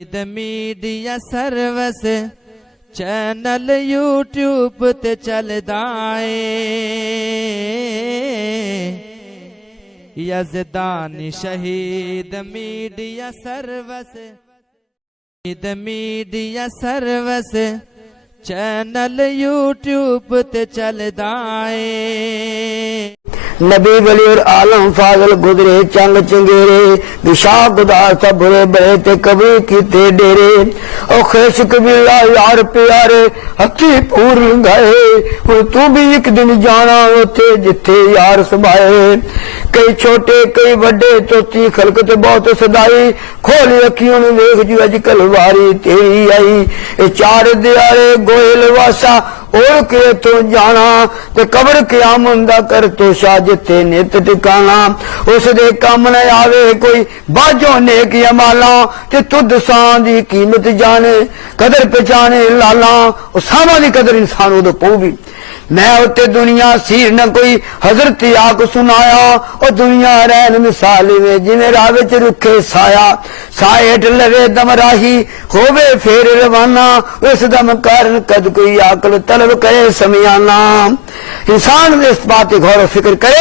Media सर्वस channel YouTube ते चलदा है यज़दानी शहीद मीडिया सर्वस चैनल यूट्यूब ते चलदा है। नबी वली और आलम फाजल गुजरे चंग चंगेरे विशाह गुदार सा बुरे बड़े ते कभी कीते डेरे और खेश कबीला यार प्यारे हथी पूर गए और तू भी एक दिन जाना उथे जिथे यार समाए। कई छोटे कई बड़े चोटी खलकत बहुत सदाई खोली अखियों ने वेख जी अजकल वारी तेरी आई। ए चार दियारे गोयल वासा और के तो जाना ते कबर के आमंदा कर तो शाह जिथे नित टिकाना। उस दे कम न आवे कोई बाजो नेक अमाला ते तुद सां दी कीमत जाने कदर पहचाने लाला। और सामा दी कदर इंसान उदो पऊगी। मैं उते दुनिया सीर न कोई हजरत आक सुनाया और दुनिया रैन मिसाल में जिमें राह विच रुखे साया साए हेठ लवे दम राही होवे फेर रवाना। इस दम कारण कद कोई आकल तलब करे समियाना। इंसान इस बात गौर फिक्र करे